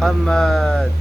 محمد.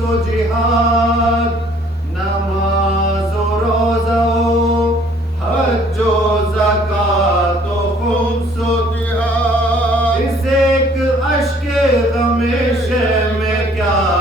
و جہاد نماز و روزہ و حج و زکوٰۃ و خمس و جہاد اس ایک اشک غم شہ میں کیا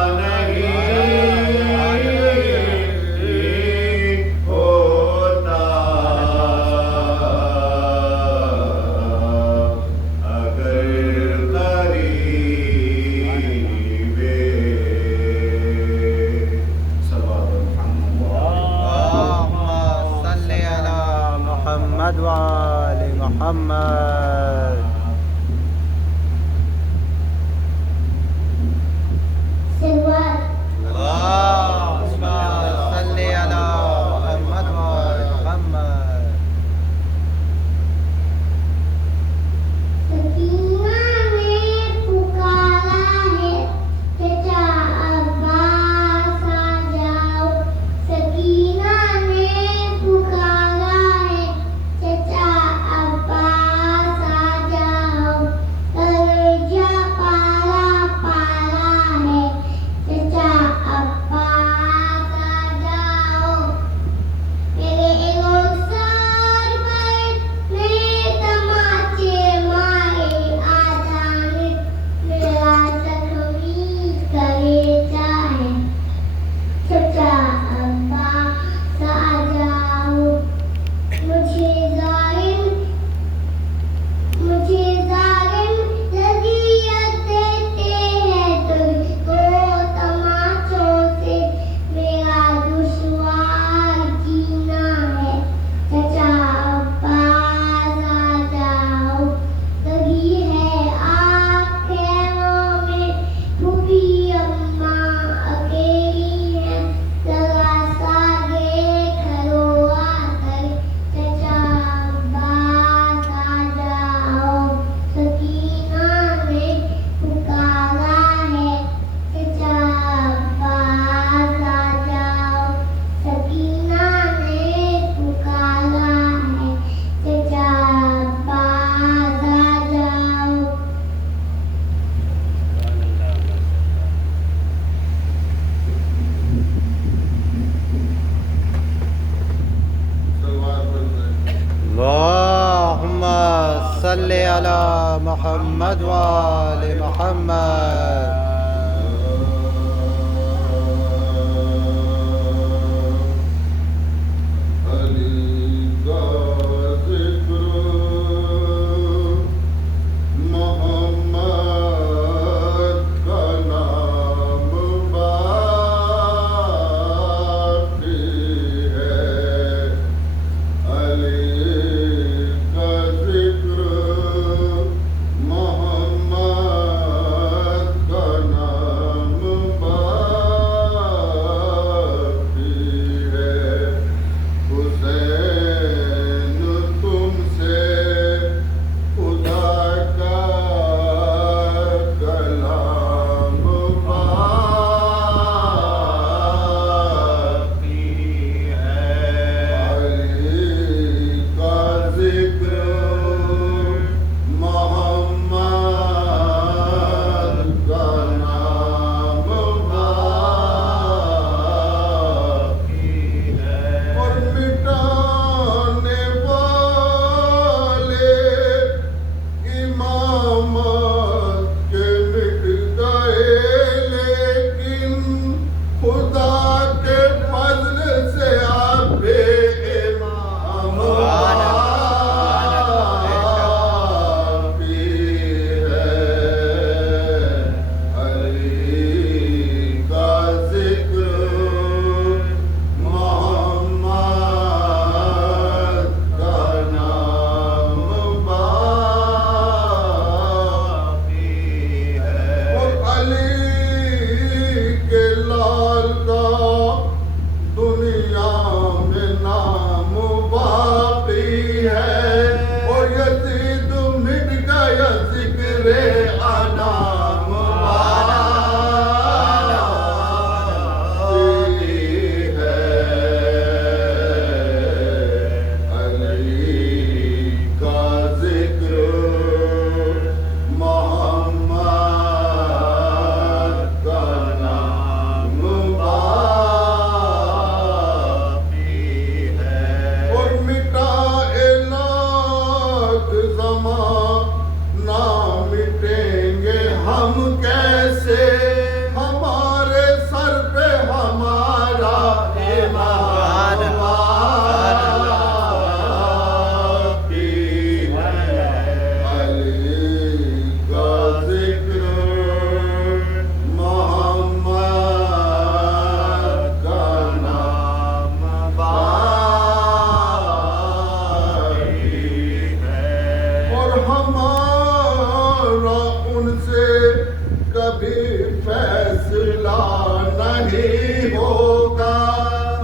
غریبوں کا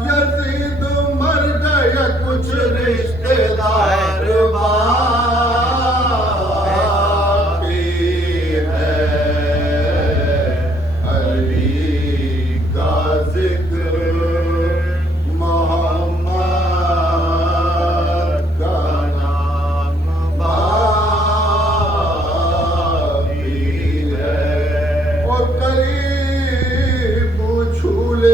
یزید مر گیا کچھ رشتے دار باقی ہے علی کا ذکر محمد کا نام باقی ہے اور قریب چھول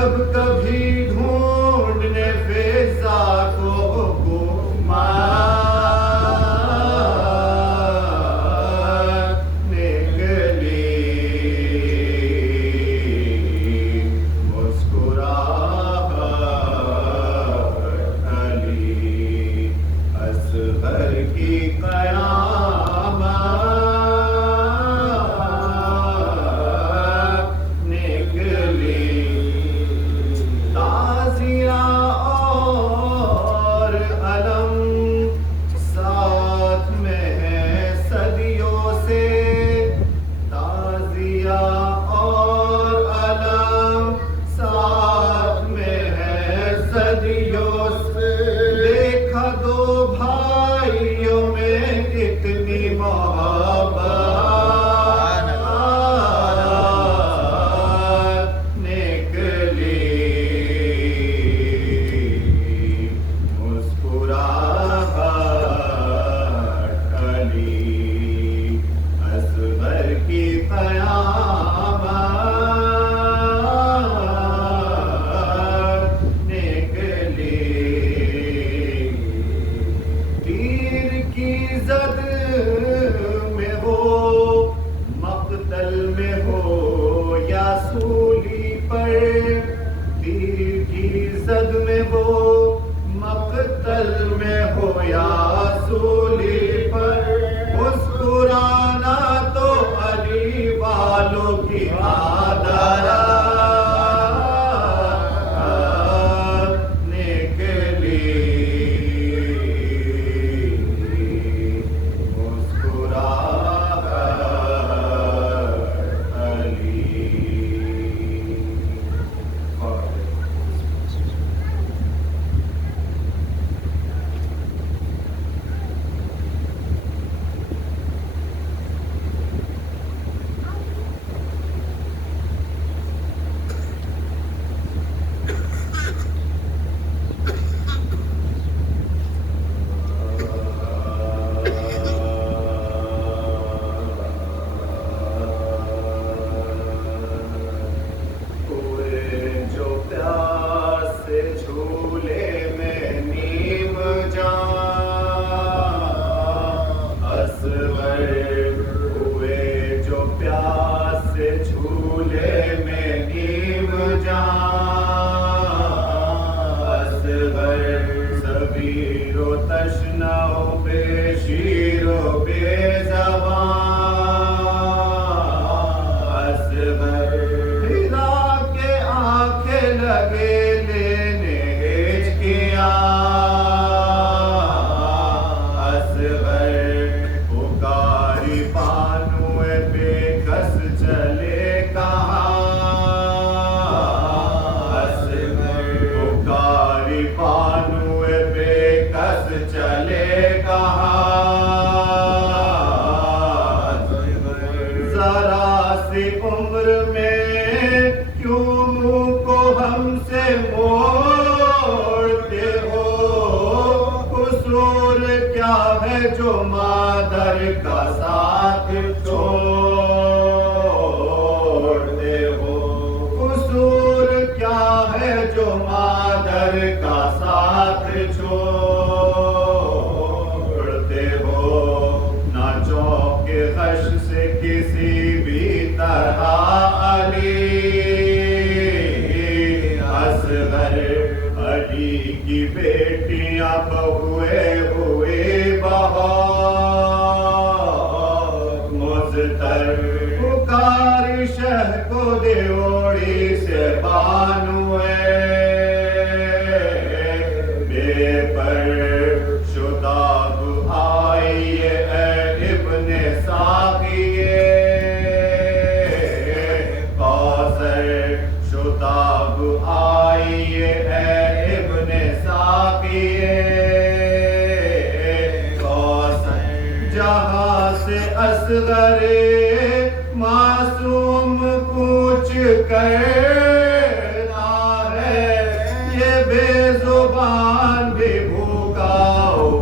جب کبھی ڈھونڈنے فضا کو نکلی مسکراہٹ علی اصغر کی قیامت نکلی تازیہ اور علم ساتھ میں ہے صدیوں سے تازیہ اور علم ساتھ میں ہے صدیوں سے دیکھا دو بھائیوں میں کتنی محبت نکلی مسکراہٹ علی اصغر کی قیامت نکلی تیر کی زد میں ہو مقتل میں ہو یا سولی پر تیر کی زد میں ہو مقتل میں ہو یا سولی پر مسکرانا تو علی والوں کی عادت نکلی مسکراہٹ علی جو پیاس سے جھولے میں نیم جان اصغر ہوئے جو پیاس سے جھولے میں نیم جان اصغر صغیر و تشنہ و بے شیر و بے زبان اصغر لگے لینے ہچکیاں اصغر پکاری پانوئے بے کس چلے کہاں اصغر پکاری پانوئے بے کس چلے کہاں ذرا سی عمر میں کیوں منہ کو ہم سے موڑتے ہو قصور کیا ہے جو مادر کا ساتھ چھوڑتے ہو قصور کیا ہے جو مادر کا ساتھ چھوڑتے ہو نہ چوک غش سے کسی بھی طرح علی اصغر علی کی بیٹیاں بہوئے ہوئے بہت مضطر پکار شہ کو دیوڑی سے بانوئے بے پر شتاب آئیے اے ابن ساقیے کوثر شتاب آئیے اے ابن ساقیے کوثر جہاں سے اصغر معصوم کوچ کرتا ہے یہ بے زبان بھی بھوکا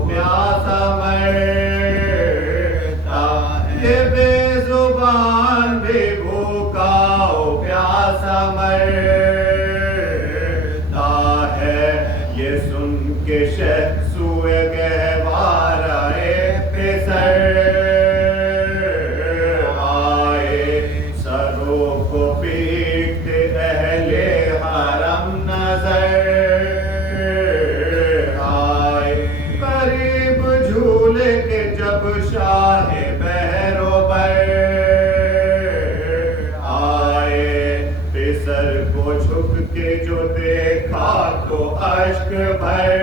پیاسا مرتا ہے یہ بے زبان بھی بھوکا پیاسا مرتا کہ شہ سوئے گہوارہ پسر آئے، سروں کو پیٹتے اہل حرم نظر آئے، قریب جھولے کے جب شاہ بحر و بر آئے، پسر کو جھک کے جو دیکھا تو اشک بھر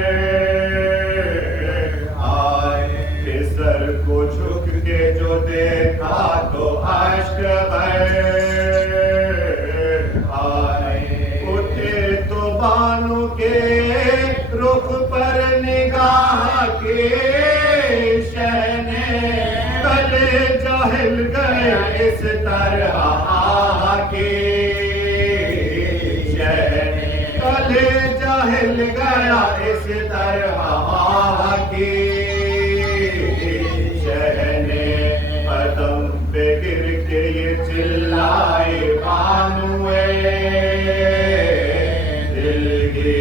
آئے، پسر کو جھک کے جو دیکھا تو اشک بھر آئے، اٹھے تو بانو کے رخ پر نگاہ کے شہنے، گلے جاہل گئے اس طرح آہ کے شہنے، گلے جاہل گیا اس طرح آہ کے شہنے، قدم پہ گر کے یہ چلائے بانوے دل کی،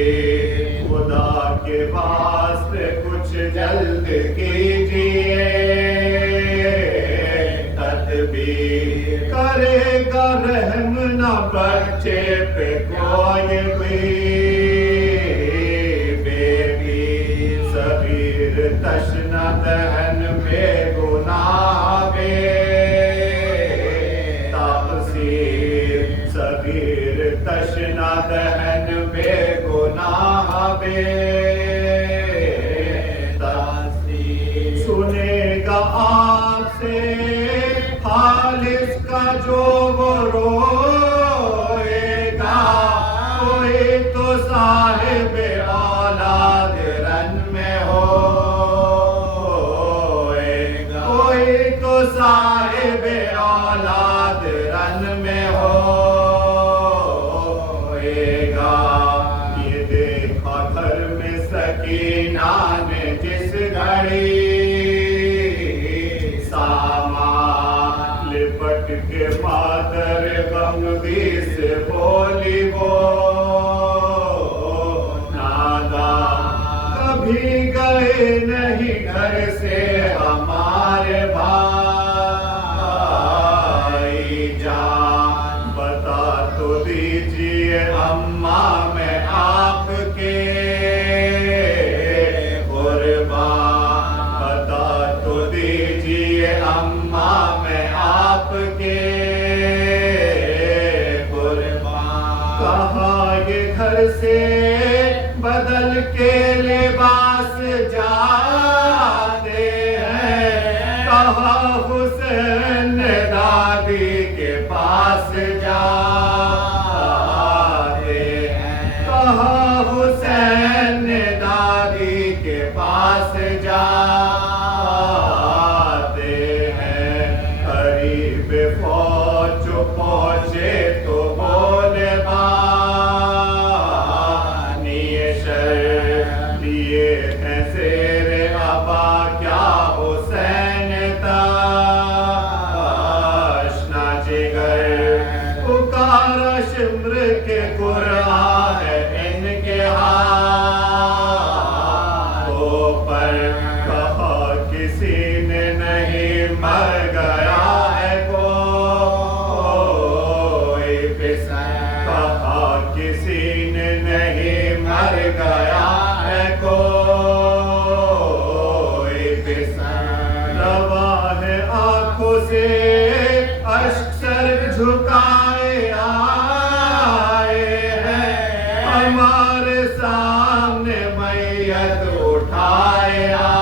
خدا کے واسطے کچھ جلد کیجیے، تدبیر کرے گا رحم نہ بچے پہ کوئی بھی، بیبی صغیر تشنہ دہن میں گناہ بے تقصیر، صغیر تشنہ دہن بے گناہ بے تقصیر، سنے گا آپ سے حال اس کا جو وہ روئے گا، کوئی تو صاحب اولاد رن میں ہوئے گا، کوئی تو صاحب اولاد رن میں ہوئے گا، یہ دیکھا گھر میں سکینہ نے جس گھڑی لپٹ کے مادر غمگی سے بولی وہ ناداں، کبھی گئے نہیں گھر سے ہمارے بھائی جان، بتا تو دیجیے اماں میں آپ کے قربان، بتا تو دیجیے اماں میں آپ کے قربان، کہاں یہ گھر سے بدل کے لباس جاتے ہیں، کہاں حسین دادی کے پاس جاتے ہیں، کہاں حسین دادی کے پاس جاتے ہیں، قریب فوج جو پہنچے تو بولے بانی شر لیے ہیں زیر عبا کیا حسین تاشنا جگر، پکارا شمر کے قرآن ہے ان کے ہاتھوں پر، کہا کسی نے نہیں مر گیا ہے کوئی پسر، کہا کسی نے نہیں مر گیا ہے کوئی پسر، رواں ہے آنکھوں سے اشک سر جھکائے آئے ہیں، ہمارے سامنے میت اٹھائے آئے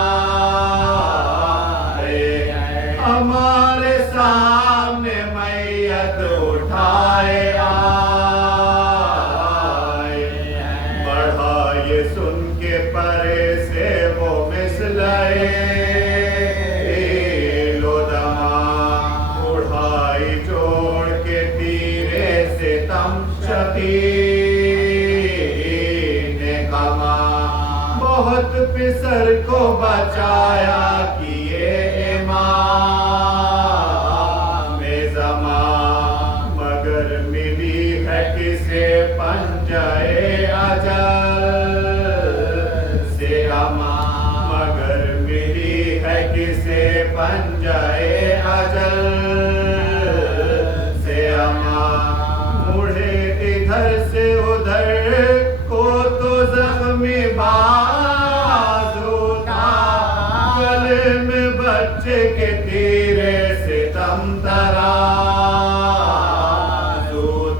ہیں، ہمارے سامنے میت اٹھائے آئے ہیں، بڑھا یہ سن کے پرے سے وہ مسلئے لو دما، اڑھائی جوڑ کے تیرے سے تم شقی نے کما، بہت پسر کو بچایا کیے امام زمان، مگر ملی ہے کسے پنجے اجل سے بن جائے اجل سے اما مڑے ادھر سے ادھر کو تو زخمی بازو تھا گلے میں بچے کے تیرے ستم ترازو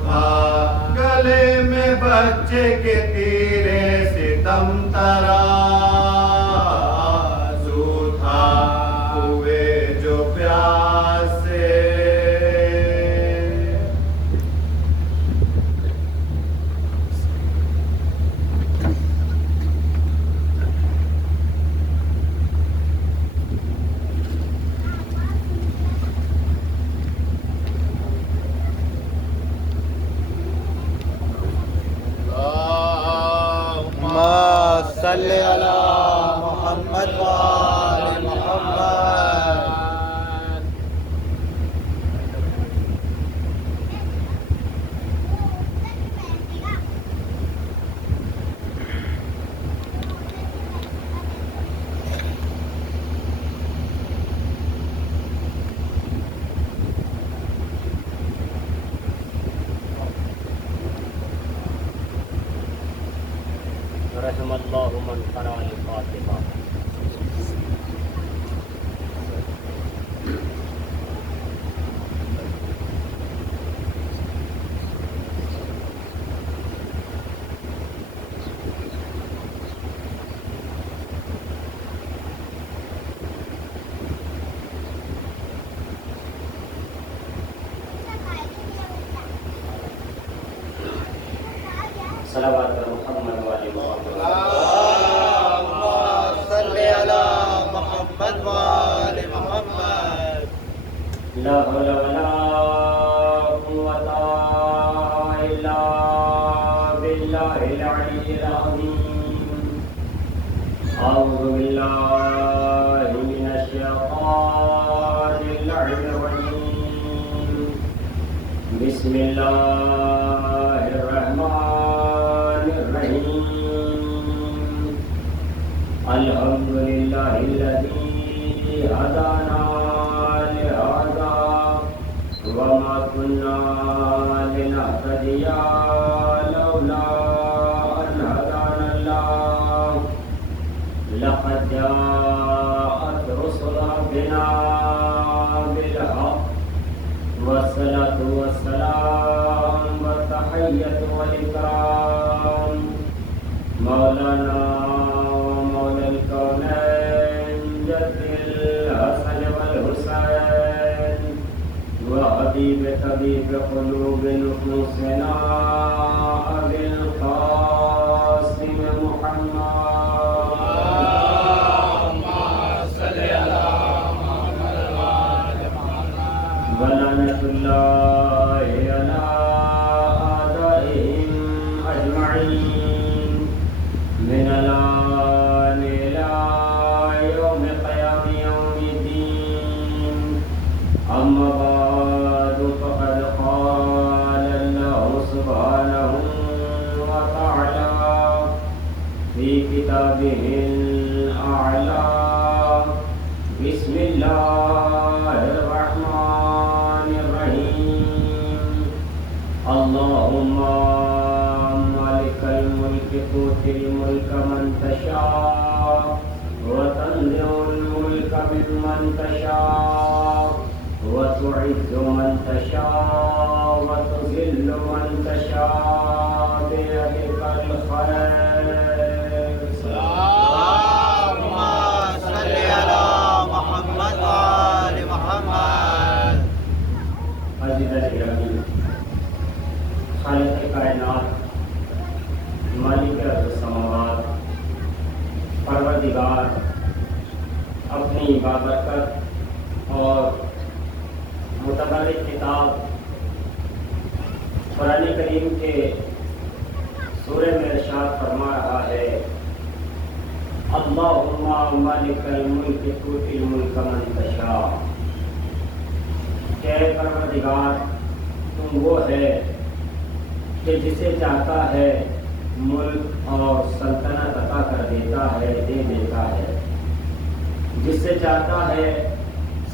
تھا گلے میں بچے کے تیرے ستم ترازو تھا ہوئے جو پیاسے صلی علی محمد و آل محمد. رحم اللہ من قرأ الفاتحہ. صلوات پر محمد و آل محمد. صلی علی محمد و آل محمد. لا حول ولا قوة إلا بالله العلي العظيم. أعوذ بالله من الشيطان اللعين الرجيم. بسم الله الرحمن الرحيم. الحمد لله الذي هدانا لهذا وما كنا لنهتدي لولا أن هدانا الله. لقد جاءت رسل ربنا بالحق والصلاة والسلام والتحية والإكرام مولانا ومولى الكونين جد الحسن والحسين وحبيب طبيب قلوب نفوسنا أبي القاسم محمد. ولعنة الله على أعدائهم أجمعين من الآن إلى يوم قيام يوم الدين. أما بعد فقد قال الله سبحانه وتعالى في كتابه الأعلى. بسم الله الرحمن الرحيم. اللهم مالك الملك تؤتي الملك من تشاء وتنزع الملك ممن تشاء وتعز من تشاء وتذل من تشاء بيدك الخير. اللهم صل على محمد و آل محمد. عزیزان گرامی، خالق کائنات، مالک ارض و سماوات، پروردگار اپنی بابرکت اور متبرک کتاب قرآن کریم کے سورہ میں ارشاد فرما رہا ہے: اللہم مالک الملک تؤتی الملک من تشاء. کہ پروردگار تم وہ ہے کہ جسے چاہتا ہے ملک اور سلطنت عطا کر دیتا ہے، دے دیتا ہے. جس سے چاہتا ہے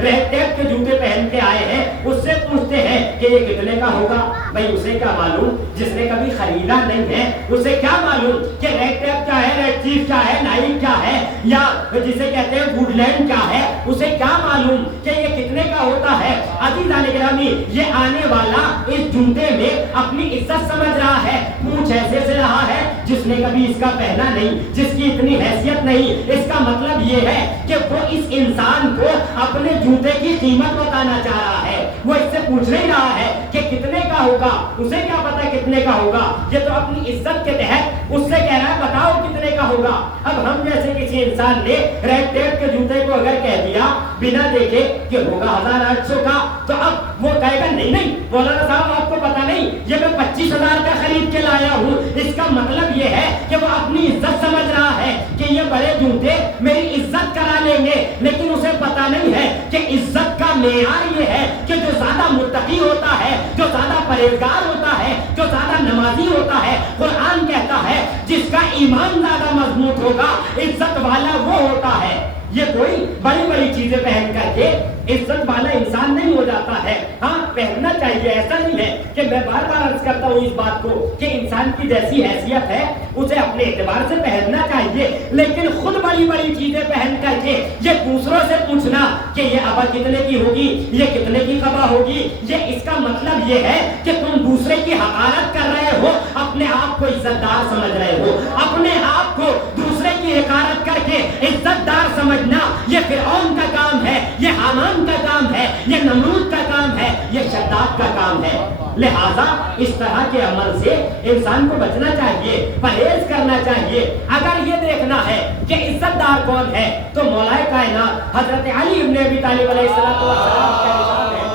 ریڈ ٹیپ کے جوتے پہن کے آئے ہیں، اس سے پوچھتے ہیں کہ یہ کتنے کا ہوگا؟ بھائی اسے کیا معلوم جس نے کبھی خریدا نہیں ہے، اسے کیا معلوم کہ ریڈ ٹیپ کیا ہے، ریڈ چیف کیا ہے، نائک کیا ہے، یا جسے کہتے ہیں ووڈ لینڈ کیا ہے، اسے کیا معلوم کہ یہ کتنے کا ہوتا ہے؟ عزیزان گرامی، یہ آنے والا اس جوتے میں اپنی عزت سمجھ رہا ہے، پونچھ ایسے سے رہا ہے جس نے کبھی اس کا پہنا نہیں، جس کی اتنی حیثیت نہیں۔ اس کا مطلب یہ ہے کہ وہ اس انسان کو اپنے جوتے کی قیمت بتانا چاہ رہا ہے، وہ اس سے پوچھ نہیں رہا ہے کہ کتنے کا ہوگا، اسے کیا پتا کتنے کا ہوگا، یہ تو اپنی عزت کے تحت اس سے کہہ رہا ہے بتاؤ کتنے کا ہوگا۔ اب ہم جیسے کسی انسان نے ریڈ ٹیپ کے جوتے کو اگر کہہ دیا بنا دیکھے کہ ہوگا 1800 کا، تو اب وہ کہے گا نہیں نہیں مولانا صاحب آپ کو پتا نہیں یہ میں 25,000 کا خرید کے لایا ہوں۔ اس کا مطلب یہ ہے کہ وہ اپنی عزت سمجھ رہا ہے کہ یہ بڑے جوتے میری عزت کرا لیں گے، لیکن اسے پتا نہیں ہے کہ عزت کا معیار یہ ہے کہ جو زیادہ متقی ہوتا ہے، جو زیادہ پرہیزگار ہوتا ہے، جو زیادہ نمازی ہوتا ہے، قرآن کہتا ہے جس کا ایمان زیادہ مضبوط ہوگا عزت والا وہ ہوتا ہے۔ یہ کوئی بڑی بڑی چیزیں پہن کر کے عزت والا انسان نہیں ہو جاتا ہے۔ ہاں پہننا چاہیے، ایسا نہیں ہے کہ میں بار بار عرض کرتا ہوں اس بات کو کہ انسان کی جیسی حیثیت ہے اسے اپنے اعتبار سے پہننا چاہیے، لیکن خود بڑی بڑی چیزیں پہن کر کے یہ دوسروں سے پوچھنا کہ یہ ابا کتنے کی ہوگی، یہ کتنے کی قبا ہوگی، یہ اس کا مطلب یہ ہے کہ تم دوسرے کی حقارت کر رہے ہو، اپنے آپ کو عزت دار سمجھ رہے ہو، اپنے آپ کو دوسرے کی حقارت کر کے عزت دار سمجھنا یہ فرعون کا کام ہے، یہ حامان کا کام ہے، یہ نمرود کا کام ہے، یہ شداد کا کام ہے۔ لہذا اس طرح کے عمل سے انسان کو بچنا چاہیے، پرہیز کرنا چاہیے۔ اگر یہ دیکھنا ہے کہ عزت دار کون ہے تو مولا کائنات حضرت علی ابن ابی طالب علیہ السلام کا ارشاد ہے،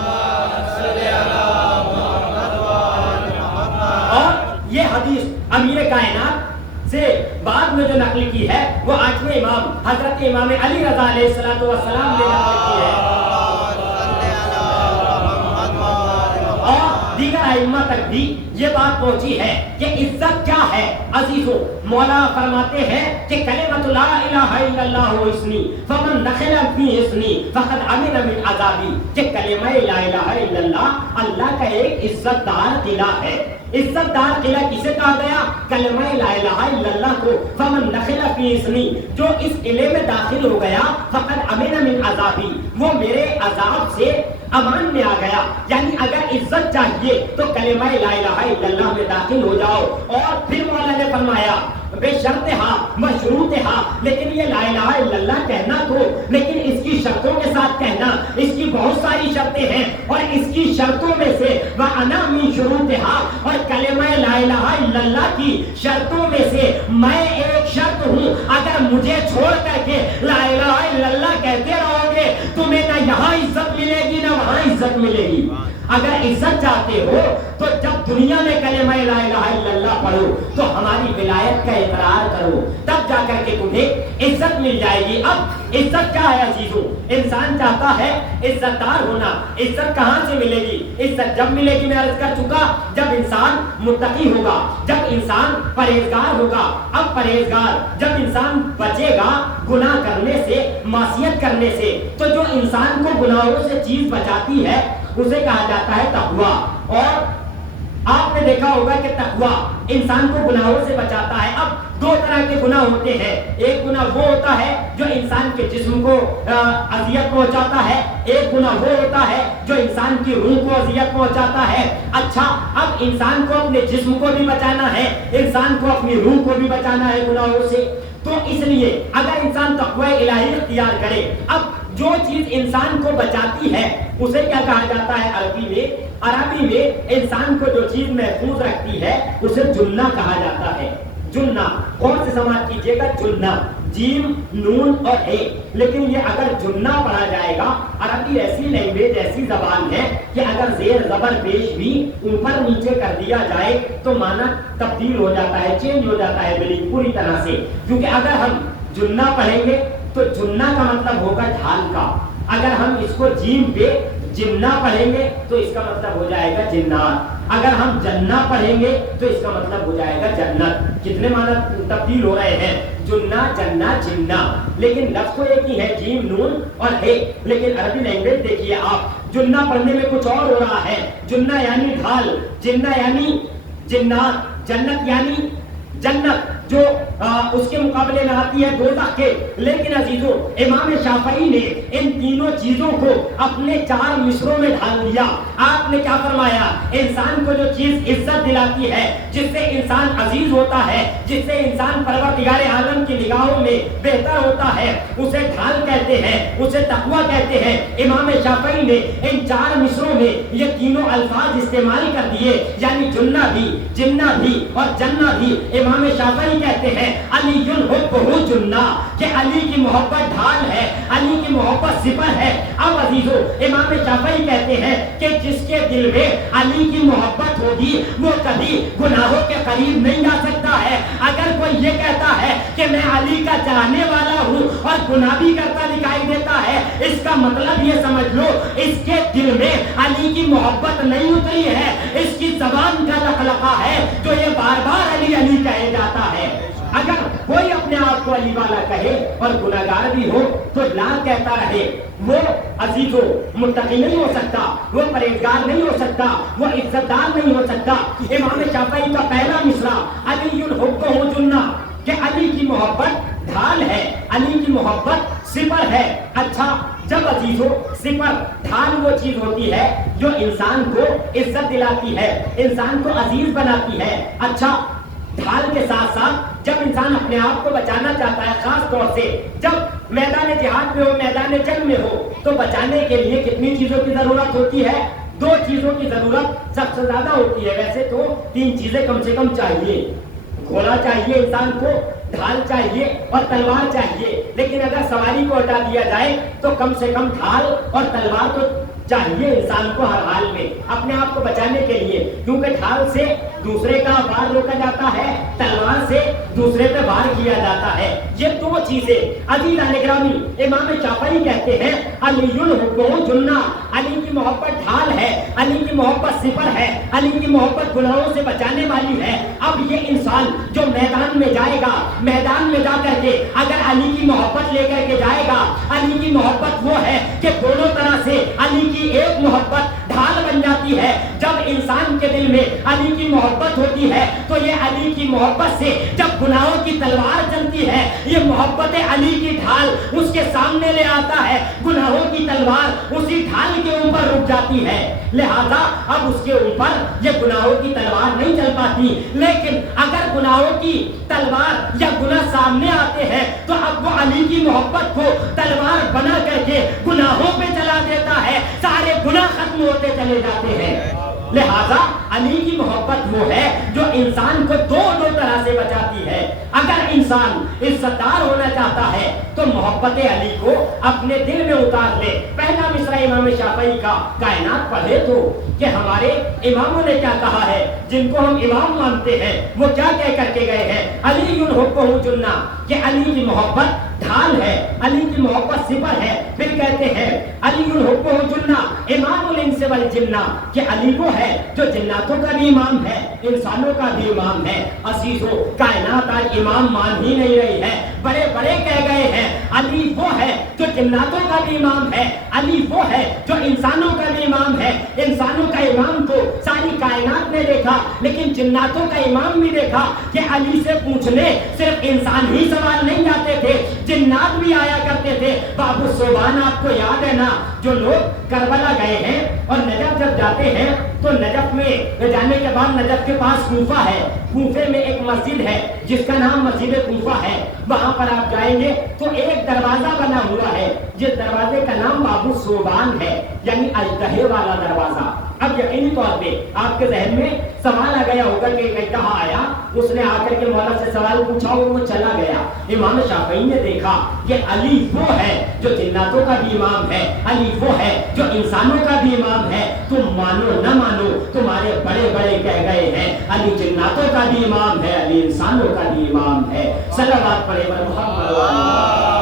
اور یہ حدیث امیر کائنات سے بعد میں جو نقل کی ہے وہ 8ویں امام حضرت امام علی رضا علیہ السلام نے نقل کی ہے، اور دیگر ائمہ تک بھی یہ بات پہنچی ہے کہ عزت کیا ہے۔ عزیزو، مولا فرماتے ہیں کہ کلمۃ لا الہ الا اللہ اسمی فمن دخل فی اسمی فقد امن من عذابی، کہ کلمہ لا الہ الا اللہ اللہ کا ایک عزت دار قلعہ ہے۔ عزت دار قلعہ کسے کہا گیا؟ کلمہ لا الہ الا اللہ کو۔ فمن دخل فی اسمی، جو اس قلعے میں داخل ہو گیا، فقد امن من عذابی، وہ میرے عذاب سے امان میں آ گیا۔ یعنی اگر عزت چاہیے تو کلمہ لا الہ الا اللہ میں داخل ہو جاؤ۔ اور پھر مولا نے فرمایا بے شرط ہاں مشروط ہاں، لیکن یہ لا الہ الا اللہ کہنا تو، لیکن اس کی شرطوں کے ساتھ کہنا، اس کی بہت ساری شرطیں ہیں، اور اس کی شرطوں میں سے وَأَنَا مِن شُرُوطِهَا، اور کلمہ لا الہ الا اللہ کی شرطوں میں سے میں ایک شرط ہوں۔ اگر مجھے چھوڑ کر کے لا الہ الا اللہ کہتے رہو گے تمہیں نہ یہاں عزت ملے گی نہ وہاں عزت ملے گی۔ اگر عزت چاہتے ہو تو جب دنیا میں کلمہ لا الہ الا اللہ پڑھو تو ہماری ولایت کا اقرار کرو، تب جا کر کے تمہیں عزت مل جائے گی۔ اب عزت کیا ہے عزیزوں؟ انسان چاہتا ہے عزت دار ہونا، عزت کہاں سے ملے گی؟ عزت جب ملے گی، میں عرض کر چکا، جب انسان متقی ہوگا، جب انسان پرہیزگار ہوگا۔ اب پرہیزگار جب انسان بچے گا گناہ کرنے سے، معصیت کرنے سے، تو جو انسان کو گناہوں سے چیز بچاتی ہے اسے کہا جاتا ہے تقویٰ۔ اور آپ نے دیکھا ہوگا کہ تقویٰ انسان کو گناہوں سے بچاتا ہے۔ اب دو طرح کے گناہ ہوتے ہیں، ایک گناہ وہ ہوتا ہے جو انسان کے جسم کو اذیت پہنچاتا ہے، ایک گناہ وہ ہوتا ہے جو انسان کی روح کو اذیت پہنچاتا ہے۔ اچھا، اب انسان کو اپنے جسم کو بھی بچانا ہے، انسان کو اپنی روح کو بھی بچانا ہے گناہوں سے، تو اس لیے اگر انسان تقوی الہی اختیار کرے، اب جو چیز انسان کو بچاتی ہے اسے کیا کہا جاتا ہے عربی میں انسان کو جو چیز محفوظ رکھتی ہے اسے جنہ کہا جاتا ہے۔ جنہ، غور سے سماعت کیجیے گا، جنہ جیم نون اور ہے، لیکن یہ اگر جنہ پڑھا جائے گا، عربی ایسی لینگویج، ایسی زبان ہے کہ اگر زیر زبر پیش بھی اوپر نیچے کر دیا جائے تو معنی تبدیل ہو جاتا ہے، چینج ہو جاتا ہے بالکل پوری طرح سے۔ کیونکہ اگر ہم جنہ پڑھیں گے تو جنہ کا مطلب ہوگا ڈھال کا، اگر ہم اس کو جیم پہ جنہ پڑھیں گے تو اس کا مطلب ہو جائے گا جنات، اگر ہم جنہ پڑھیں گے تو اس کا مطلب ہو جائے گا جنت۔ کتنے معنی تبدیل ہو رہے ہیں، جنہ جنہ جنہ، لیکن لفظ تو ایک ہی ہے، جیم نون اور ہے، لیکن عربی لینگویج دیکھیے آپ، جنہ پڑھنے میں کچھ اور ہو رہا ہے، جنہ یعنی ڈھال، جنہ یعنی جنات، جنت یعنی جنت جو اس کے مقابلے میں آتی ہے دوزخ کے۔ لیکن عزیزو امام شافعی نے ان تینوں چیزوں کو اپنے 4 مصروں میں ڈھال دیا۔ آپ نے کیا فرمایا، انسان کو جو چیز عزت دلاتی ہے، جس سے انسان عزیز ہوتا ہے، جس سے انسان پروردگار عالم کی نگاہوں میں بہتر ہوتا ہے، اسے ڈھال کہتے ہیں، اسے تقویٰ کہتے ہیں۔ امام شافعی نے ان 4 مصروں میں یہ تینوں الفاظ استعمال کر دیے، یعنی جنہ بھی، جنہ بھی اور جنہ بھی۔ امام شافعی کہتے ہیں علی حبہ جنہ، کہ علی کی محبت ڈھال ہے، علی کی محبت سپر ہے۔ اب عزیزو امام شافعی کہتے ہیں کہ جس کے دل میں علی کی محبت ہوگی وہ کبھی گناہوں کے قریب نہیں جا سکتا ہے۔ اگر کوئی یہ کہتا ہے کہ میں علی کا چاہنے والا ہوں اور گناہ بھی کرتا دکھائی دیتا ہے، اس کا مطلب یہ سمجھ لو اس کے دل میں علی کی محبت نہیں اتری ہے، اس کی زبان کا لقلقہ ہے جو یہ بار بار علی علی کہے جاتا ہے۔ اگر کوئی اپنے آپ کو علی والا کہے اور گناہگار بھی ہو تو لا کہتا رہے، وہ عزیز و متقی نہیں ہو سکتا، وہ پرہیزگار نہیں ہو سکتا، وہ عزت دار نہیں ہو سکتا۔ امام شافعی کا پہلا مصرع علی حبہ جنہ، کہ علی کی محبت ڈھال ہے، علی کی محبت سپر ہے۔ اچھا، جب عزیزو سپر ڈھال وہ چیز ہوتی ہے جو انسان کو عزت دلاتی ہے، انسان کو عزیز بناتی ہے۔ اچھا، ڈھال کے ساتھ ساتھ جب انسان اپنے آپ کو بچانا چاہتا ہے، خاص طور سے جب میدان جہاد میں ہو، میدان جنگ میں ہو، تو بچانے کے لیے کتنی چیزوں کی ضرورت ہوتی ہے؟ 2 چیزوں کی ضرورت سب سے زیادہ ہوتی ہے۔ ویسے تو 3 چیزیں کم سے کم چاہیے، گھوڑا چاہیے انسان کو، ڈھال چاہیے اور تلوار چاہیے۔ لیکن اگر سواری کو ہٹا دیا جائے تو کم سے کم ڈھال اور تلوار تو چاہیے انسان کو ہر حال میں اپنے آپ کو بچانے کے لیے، کیونکہ ڈھال سے دوسرے کا وار روکا جاتا ہے، تلوار سے دوسرے پہ وار کیا جاتا ہے۔ یہ 2 چیزیں عزیزان گرامی امام شافعی کہتے ہیں علی حبہ جنہ، علی کی محبت ڈھال ہے، علی کی محبت سپر ہے، علی کی محبت گناہوں سے بچانے والی ہے۔ اب یہ انسان جو میدان میں جائے گا، میدان میں جا کر کے اگر علی کی محبت لے کر کے جائے گا، علی کی محبت وہ ہے کہ دونوں طرح سے علی کی ایک محبت ڈھال بن جاتی ہے۔ جب انسان کے دل میں علی کی محبت ہوتی ہے تو یہ علی کی محبت سے جب گناہوں کی تلوار چلتی ہے، یہ محبت علی کی ڈھال اس کے سامنے لے آتا ہے، گناہوں کی تلوار اسی ڈھال کے اوپر رک جاتی ہے، لہذا اب اس کے اوپر یہ گناہوں کی تلوار نہیں چل پاتی۔ لیکن اگر گناہوں کی تلوار یا گناہ سامنے آتے ہیں تو اب وہ علی کی محبت کو تلوار بنا کر کے گناہوں پہ چلا دیتا ہے، سارے گناہ ختم ہوتے چلے جاتے ہیں۔ لہذا علی کی محبت وہ ہے جو انسان کو دو طرح سے بچاتی ہے۔ اگر انسان عزت دار ہونا چاہتا ہے تو محبت علی کو اپنے دل میں اتار لے۔ پہلا مصرع امام شافعی کا کائنات پڑھے تو کہ ہمارے اماموں نے کیا کہا ہے، جن کو ہم امام مانتے ہیں، وہ کیا کہہ کر کے گئے ہیں، علی حبہ جنہ، کہ علی کی محبت ڈھال ہے، علی کی محبت سپر ہے۔ پھر کہتے ہیں علی حبہ جنہ امام الانس والجنہ، کہ علی وہ ہے جو جناتوں کا بھی امام ہے، انسانوں کا بھی امام ہے۔ عزیزو کائنات آج امام مان ہی نہیں رہی ہے، بڑے بڑے کہہ گئے ہیں علی وہ ہے جو جناتوں کا بھی امام ہے، علی وہ ہے جو انسانوں کا بھی امام ہے۔ انسانوں کا امام تو ساری کائنات نے دیکھا، لیکن جناتوں کا امام بھی دیکھا کہ علی سے پوچھنے صرف انسان ہی سوال نہیں جاتے تھے، جنات بھی آیا کرتے تھے۔ بابو صوبان آپ کو یاد ہے نا، جو لوگ کربلا گئے ہیں اور نجف جب جاتے ہیں تو نجف میں جانے کے بعد نجف کے پاس کوفہ ہے، کوفے میں ایک مسجد ہے جس کا نام مسجد کوفہ ہے۔ وہاں پر آپ جائیں گے تو ایک دروازہ بنا ہوا ہے، جس دروازے کا نام بابو صوبان ہے، یعنی اژدہے والا دروازہ۔ اب یقینی طور پہ آپ کے ذہن میں سوال آ گیا ہوگا کہ کہاں آیا، اس نے آ کر کے مولا سے سوال پوچھا اور وہ چلا گیا۔ امام شافعی نے دیکھا کہ علی وہ ہے جو جناتوں کا بھی امام ہے، علی وہ ہے جو انسانوں کا بھی امام ہے۔ تم مانو نہ مانو، تمہارے بڑے بڑے کہہ گئے ہیں علی جناتوں کا بھی امام ہے، علی انسانوں کا بھی امام ہے۔ صلوات پڑھے بر محمد۔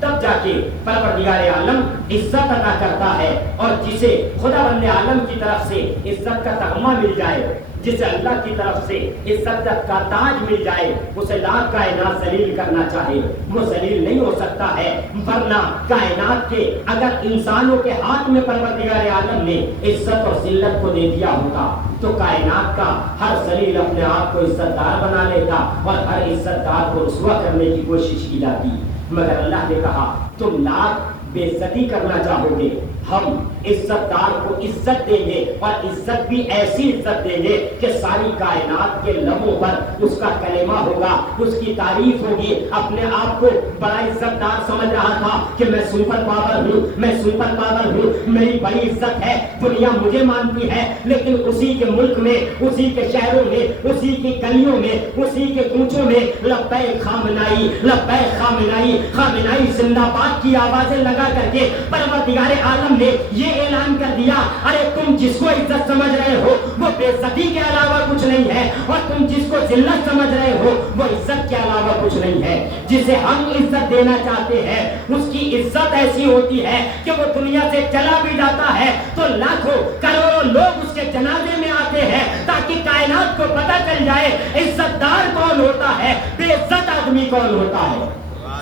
تب جا کے پروردگار عالم عزت عطا کرتا ہے، اور جسے خداوند عالم کی طرف سے عزت کا تغمہ مل جائے، جسے اللہ کی طرف سے عزت کا تاج مل جائے، اسے لاکھ کائنات ذلیل کرنا چاہے وہ ذلیل نہیں ہو سکتا ہے، ورنہ کائنات کے اگر انسانوں کے ہاتھ میں پروردگار عالم نے عزت اور ذلت کو دے دیا ہوتا تو کائنات کا ہر ذلیل اپنے آپ کو عزت دار بنا لیتا اور ہر عزت دار کو رسوا کرنے کی کوشش کی جاتی، مگر اللہ نے کہا تم لاکھ بے عزتی کرنا چاہو گے، ہم عزت دار کو عزت دیں گے، اور عزت بھی ایسی عزت دیں گے کہ ساری کائنات کے لبوں پر اس کا کلمہ ہوگا، اس کی تعریف ہوگی۔ اپنے آپ کو بڑا عزت دار سمجھ رہا تھا کہ میں سپر پاور ہوں، میں سپر پاور ہوں، میری بڑی عزت ہے، دنیا مجھے مانتی ہے، لیکن اسی کے ملک میں، اسی کے شہروں میں، اسی کی گلیوں میں، اسی کے کوچوں میں لبیک خامنائی، لبیک خامنائی، خامنائی زندہ باد کی آوازیں لگا کر کے پروردگار عالم نے یہ اعلان کر دیا، ارے تم جس کو عزت سمجھ رہے ہو وہ بے عزتی کے علاوہ کچھ نہیں ہے، اور تم جس کو ذلت سمجھ رہے ہو وہ عزت کے علاوہ کچھ نہیں ہے۔ جسے ہم عزت دینا چاہتے ہیں اس کی عزت ایسی ہوتی ہے کہ وہ دنیا سے چلا بھی جاتا ہے تو لاکھوں کروڑوں لوگ اس کے جنازے میں آتے ہیں تاکہ کائنات کو پتہ چل جائے عزت دار کون ہوتا ہے، بے عزت آدمی کون ہوتا ہے۔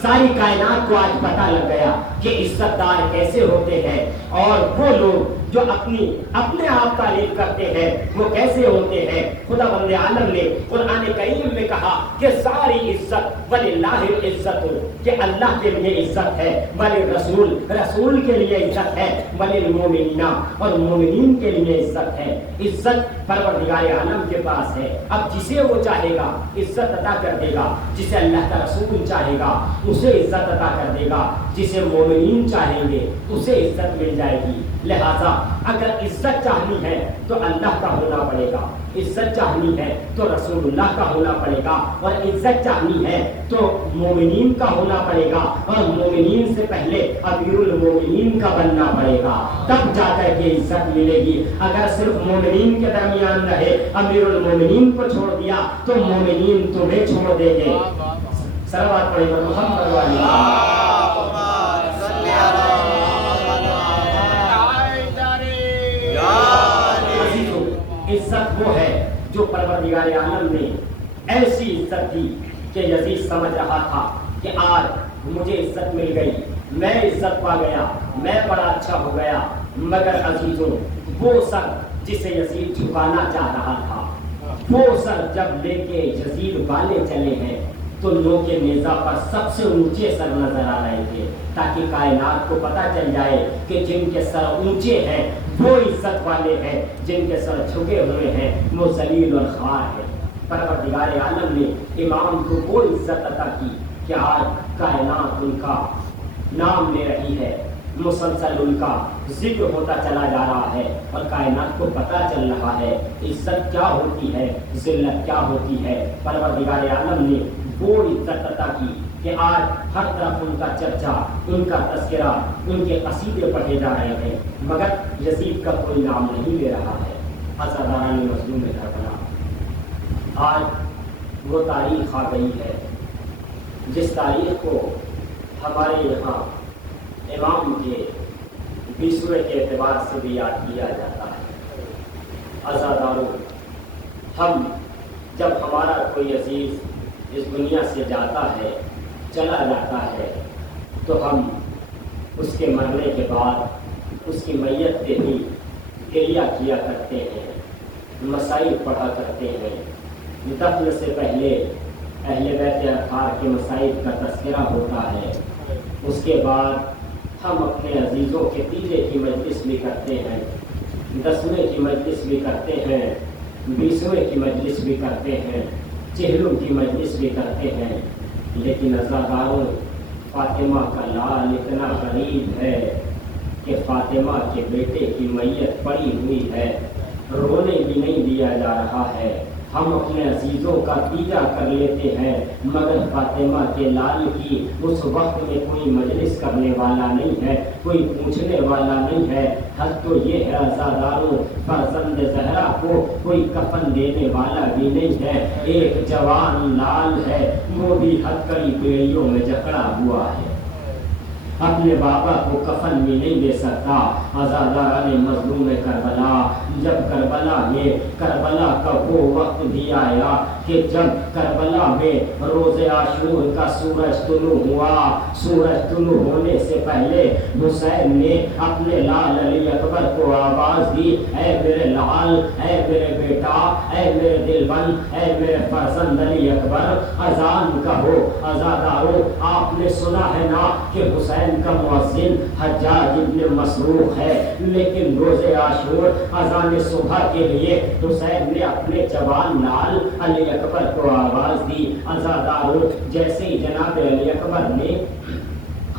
ساری کائنات کو آج پتہ لگ گیا کہ عزت دار کیسے ہوتے ہیں، اور وہ لوگ جو اپنے آپ تعریف کرتے ہیں وہ کیسے ہوتے ہیں۔ خداوند عالم نے قرآن کریم میں کہا کہ ساری عزت وللہ العزت، کہ اللہ کے لیے عزت ہے، وللرسول، رسول کے لیے عزت ہے، وللمؤمنین، اور مومنین کے لیے عزت ہے۔ عزت پروردگار عالم کے پاس ہے، اب جسے وہ چاہے گا عزت عطا کر دے گا، جسے اللہ کا رسول چاہے گا اسے عزت عطا کر دے گا، جسے مومنین چاہیں گے اسے عزت مل جائے گی۔ لہذا اگر عزت چاہنی ہے تو اللہ کا ہونا پڑے گا، عزت چاہنی ہے تو رسول اللہ کا ہونا پڑے گا، اور عزت چاہنی ہے تو مومنین کا ہونا پڑے گا، اور مومنین سے پہلے امیر المومنین کا بننا پڑے گا، تب جا کر کے عزت ملے گی۔ اگر صرف مومنین کے درمیان رہے، امیر المومنین کو چھوڑ دیا تو مومنین تمہیں چھوڑ دیں گے۔ صلوات پڑھیں محمد والی عزت وہ ہے جو پروردگار عالم نے ایسی عزت دی کہ یزید سمجھ رہا تھا کہ آج مجھے عزت مل گئی، میں عزت پا گیا، میں بڑا اچھا ہو گیا، مگر عزیزوں وہ سر جسے یزید جھکانا چاہ رہا تھا، وہ سر جب لے کے یزید والے چلے ہیں تو لوگ کے نیزہ پر سب سے اونچے سر نظر آ رہے تھے، تاکہ کائنات کو پتہ چل جائے کہ جن کے سر اونچے ہیں وہ عزت والے ہیں، جن کے سر جھکے ہوئے ہیں وہ ذلیل اور خوار ہیں۔ پروردگار عالم نے امام کو وہ عزت عطا کی کہ آج کائنات ان کا نام لے رہی ہے، مسلسل ان کا ذکر ہوتا چلا جا رہا ہے، اور کائنات کو پتہ چل رہا ہے عزت کیا ہوتی ہے، ذلت کیا ہوتی ہے۔ پروردگار عالم نے وہ عزت عطا کی کہ آج ہر طرف ان کا چرچا، ان کا تذکرہ، ان کے قصیدے پڑھے جا رہے ہیں، مگر یزید کا کوئی نام نہیں لے رہا ہے۔ عزاداران مظلوم کربلا، آج وہ تاریخ آ گئی ہے جس تاریخ کو ہمارے یہاں امام کے 20ویں کے اعتبار سے بھی یاد کیا جاتا ہے۔ عزاداروں، ہم جب ہمارا کوئی عزیز اس دنیا سے جاتا ہے، چلا جاتا ہے، تو ہم اس کے مرنے کے بعد اس کی میت پہ ہی گریہ کیا کرتے ہیں، مسائل پڑھا کرتے ہیں، دفن سے پہلے اہل بیت اطہار کے مسائل کا تذکرہ ہوتا ہے، اس کے بعد ہم اپنے عزیزوں کے تیجے کی مجلس بھی کرتے ہیں، 10ویں کی مجلس بھی کرتے ہیں، 20ویں کی مجلس بھی کرتے ہیں، چہلوں کی مجلس بھی کرتے ہیں، لیکن عزاداروں، فاطمہ کا لال اتنا غریب ہے کہ فاطمہ کے بیٹے کی میت پڑی ہوئی ہے، رونے بھی نہیں دیا جا رہا ہے۔ ہم اپنے عزیزوں کا تیجا کر لیتے ہیں، مگر فاطمہ کے لال کی اس وقت میں کوئی مجلس کرنے والا نہیں ہے، کوئی پوچھنے والا نہیں ہے۔ حد تو یہ ہے عزاداروں، فرزند زہرا کو کوئی کفن دینے والا بھی نہیں ہے۔ ایک جوان لال ہے، وہ بھی ہتکڑی بیڑیوں میں جکڑا ہوا ہے۔ اپنے بابا کو کفن بھی نہیں دے سکتا. عزاداران مظلوم کربلا، جب کربلا کا وہ وقت بھی آیا کہ جب کربلا میں روز عاشور کا سورج طلوع ہوا، سورج طلوع ہونے سے پہلے حسین نے اپنے لال علی اکبر کو آواز دی، اے میرے لال، اے میرے بیٹا، اے میرے دل بند، اے میرے فرزند علی اکبر، اذان کہو. عزادارو، آپ نے سنا ہے نا کہ حسین کا مؤذن حجاج ابن مسروق ہے، لیکن روز عاشور اذان صبح کے لیے حسین نے اپنے جوان لال علی اکبر کو آواز دی. عزادارو، جیسے ہی جناب علی اکبر نے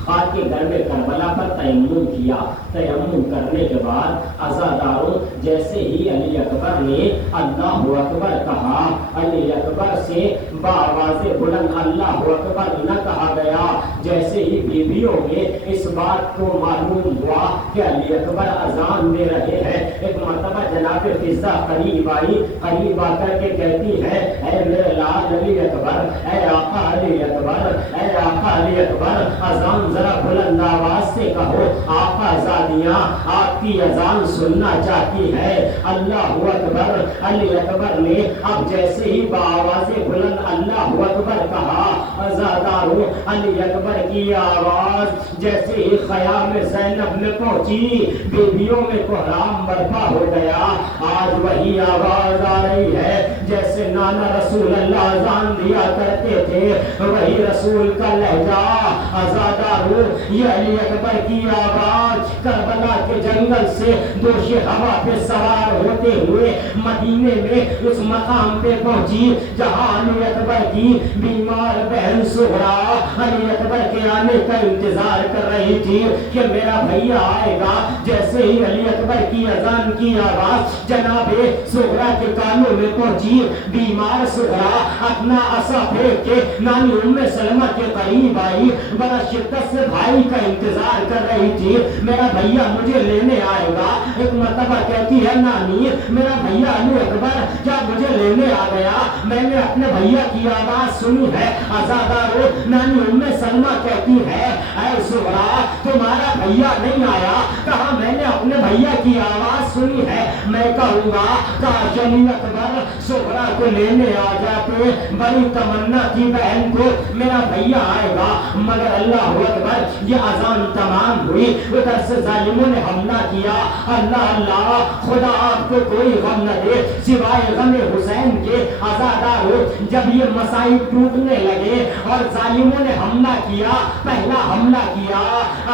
خاک گھر میں کربلا پر تیمم کیا، تیمم کرنے کے بعد عزاداروں جیسے ہی علی اکبر نے اللہ اکبر کہا، علی اکبر سے بآواز بلند اللہ اکبر نہ کہا گیا. جیسے ہی بیویوں میں اس بات کو معلوم ہوا کہ علی اکبر اذان دے رہے ہیں، ایک مرتبہ جناب فضہ قریب آئی، قریب آ کر کے کہتی ہے، اے میرے لال علی اکبر، اے آقا علی اکبر، اے آقا علی اکبر، اذان ذرا بلند آواز سے کہو، آقا زادیاں آپ کی اذان سننا چاہتی ہے. اللہ اکبر. علی اکبر نے اب جیسے ہی بآواز بلند اللہ اکبر کہا، عزاداروں علی اکبر کی آواز جیسے ہی خیام زینب میں پہنچی، بیویوں میں کوہرام برپا ہو گیا. آج وہی آواز آ رہی ہے جیسے نانا رسول اللہ اذان دیا کرتے تھے، وہی رسول کا لہجہ. عزاداروں، یہ علی اکبر کی آواز کربلا کے جنگل سے دوش ہوا پہ سوار ہوتے ہوئے مدینے میں اس مقام پہ پہنچی جہاں علی اکبر کی بیمار بہن سہرا علی اکبر کے آنے کا انتظار کر رہی تھی کہ میرا بھیا آئے گا. جیسے ہی علی اکبر کی اذان کی آواز جناب سہرا کے کانوں میں پہنچی، بیمار سہرا اپنا عصا پھینک کے نانی ام سلمہ کے قریب آئی، بڑا شدت سے بھائی کا انتظار کر رہی تھی، میرا بھیا مجھے لینے آئے گا. ایک مرتبہ کہتی ہے، نانی میرا بھیا علی اکبر کیا مجھے لینے آ گیا؟ میں نے اپنے بھیا کی آواز سنی ہے. عزادارو، نانی ام سلمہ کہتی ہے، اے سہرا تمہارا بھیا نہیں آیا؟ کہا میں نے اپنے بھیا کی آواز سنی ہے. میں کہوں گا کاش علی اکبر سہرا کو لینے آ جاتے، بڑی تمنا تھی بہن کو میرا بھیا آئے گا. مگر اللہ اکبر، یہ اذان تمام ہوئی، ادھر سے ظالموں نے حملہ کیا. اللہ خدا آپ کو کوئی غم نہ دے سوائے غم حسین کے. عزادارو، جب یہ مصائب ٹوٹنے لگے اور ظالموں نے حملہ کیا، پہلا حملہ کیا،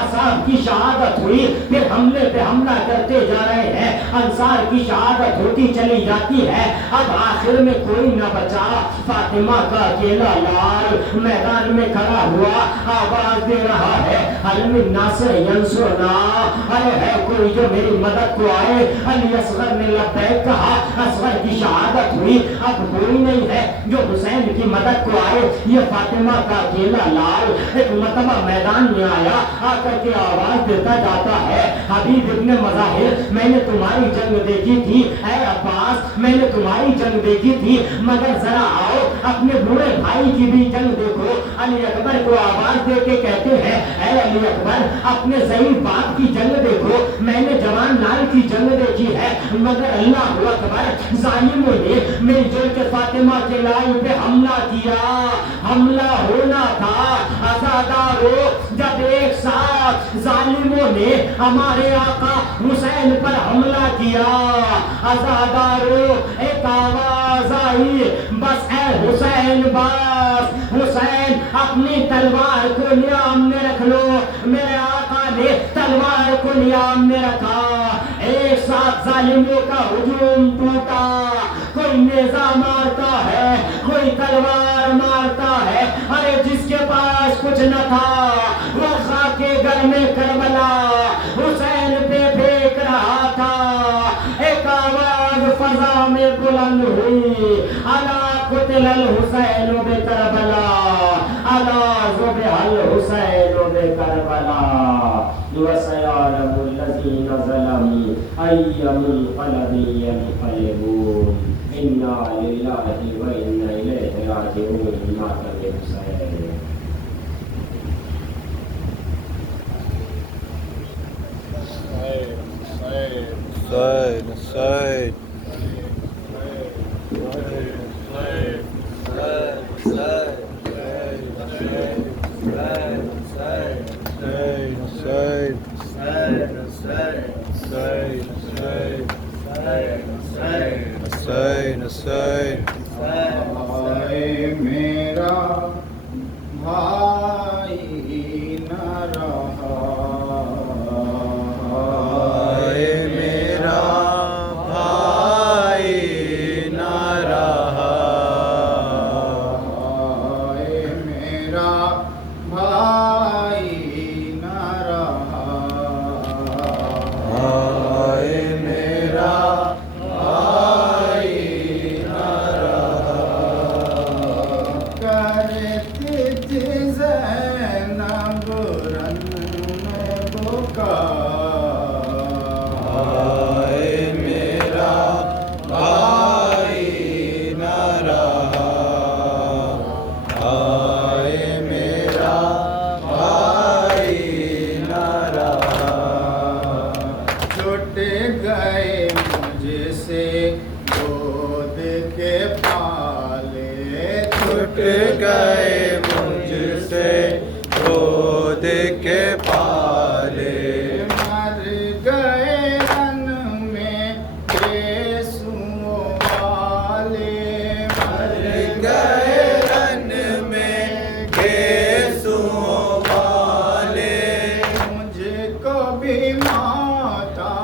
اصحاب کی شہادت ہوئی، پھر حملے پہ حملہ کرتے جا رہے ہیں، انصار کی شہادت ہوتی چلی جاتی ہے. اب آخر میں کوئی نہ بچا، فاطمہ کا اکیلا لال میدان میں کھڑا ہوا، آواز دے رہا ہے، حل من ناصر ینصرنا، ارے ہے کوئی جو میری مدد کو آئے. علی اصغر نے لبیک کہا، اصغر کی شہادت ہوئی، اب کوئی نہیں ہے جو حسین کی مدد کو آئے. یہ فاطمہ کا اکیلا لال ایک مرتبہ میدان میں آیا، آ کر کے آواز دیتا جاتا ہے، حبیب ابن مظاہر میں نے تمہاری جنگ دیکھی تھی، اے عباس میں نے تمہاری جنگ دیکھی تھی، مگر ذرا آؤ اپنے بوڑھے بھائی کی بھی جنگ دیکھو. علی اکبر کو آواز دے کے کہتے ہیں، اے علی اکبر اپنے ضعیف باپ کی جنگ دیکھو، میں نے جوان لال کی جنگ دیکھی ہے. مگر اللہ اکبر، ظالموں نے مل جل کے فاطمہ کے لال پہ حملہ کیا. حملہ ہونا تھا. عزادارو، جب ایک ساتھ ظالموں نے ہمارے آقا حسین پر حملہ کیا، عزادارو ایک آواز آئی، بس اے حسین بس، حسین اپنی تلوار کو نیام میں رکھ لو. میرے آقا نے تلوار کو نیام میں رکھا. ایک ساتھ ظالموں کا ہجوم ٹوٹا، کوئی نیزہ مارتا ہے، کوئی تلوار مارتا ہے. ارے جس کے پاس کچھ نہ تھا وہ خاک گھر میں کربلا حسین پہ پھینک رہا تھا. ایک آواز فضا میں بلند ہوئی، الا قتل الحسین بکربلا، الا ذبح الحسین بکربلا، وسيعلم الذين ظلموا أي منقلب ينقلبون. إنا لله وإنا إليه راجعون. مات الحسين. السيد میرا بھائی نہ رہا میرا بھائی نہ رہا میرا بھائی نہ رہا میرا بھائی نہ رہا کرتی تھی زینب رن میں بکا میرا بھائی نہ رہا میرا بھائی نہ رہا چھوٹ گئے مجھ سے گود کے پالے چھوٹ گئے مجھ سے گود کے پالے مر گئے رن میں گیسوں والے مر گئے رن میں گیسوں والے مجھ کو بھی ماتا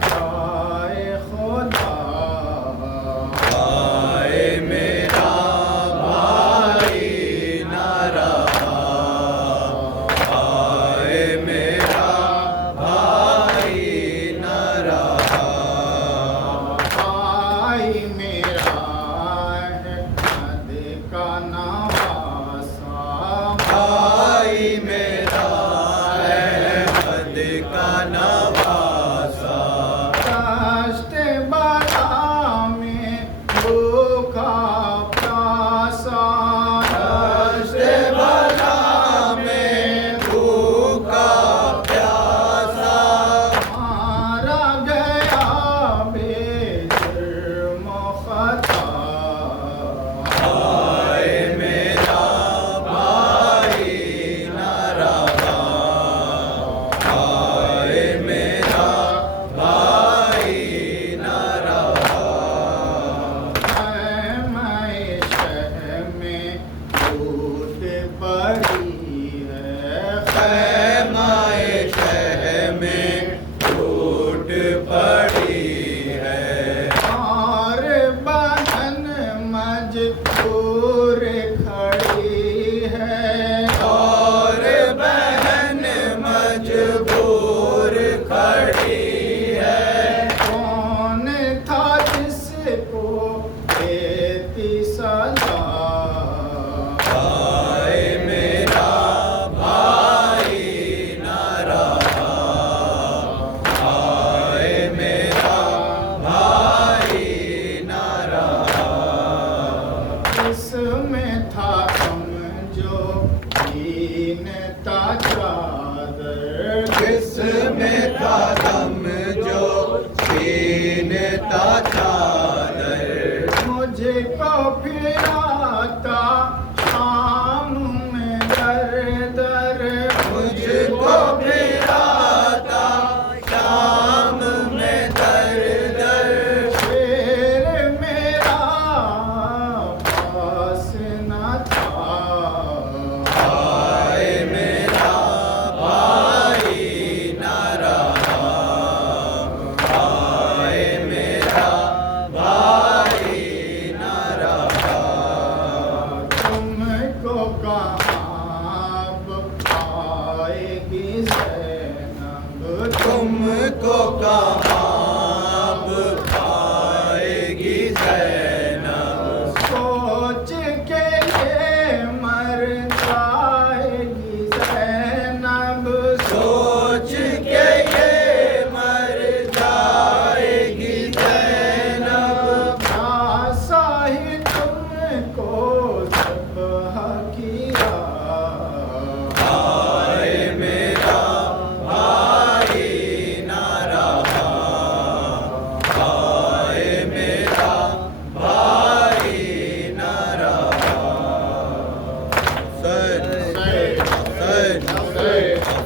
جائے خدا میرا بھائی نہ رہا میرا بھائی نہ رہا بھائی میرا احمد کا نواسا بھائی میرا احمد کا نواسا کشت بلا میں بھوکا پیاسا کشت بلا میں بھوکا پیاسا مارا گیا بے جرم و خطا میرا بھائی نہ رہا میرا بھائی نہ رہا میں شہ میں ٹوٹ پڑی ہے خیمہ شہ میں ٹوٹ پڑی ہے اور بہن مجبور کھڑی ہے اور بہن مجبور کھڑی ہے کون تھا جس کو دیتی سزا میرا بھائی نہ رہا میرا بھائی نہ رہا اس میں تھا کم جو دین تا چادر جس میں تھا دم جو چھینتا چادر مجھ کو پھراتا شام میں در در مجھ کو پھراتا شام میں در در شیر میرا پاس نہ تھا میرا بھائی نہ رہا میرا بھائی نہ رہا تم کو کہاں آئے گی زینب تم کو کہاں پائے گی زینب سوچ کے یہ مر جائے گی زینب سوچ کے یہ مر جائے گی زینب آسا ہی تم کو ذبح کیا میرا بھائی نہ رہا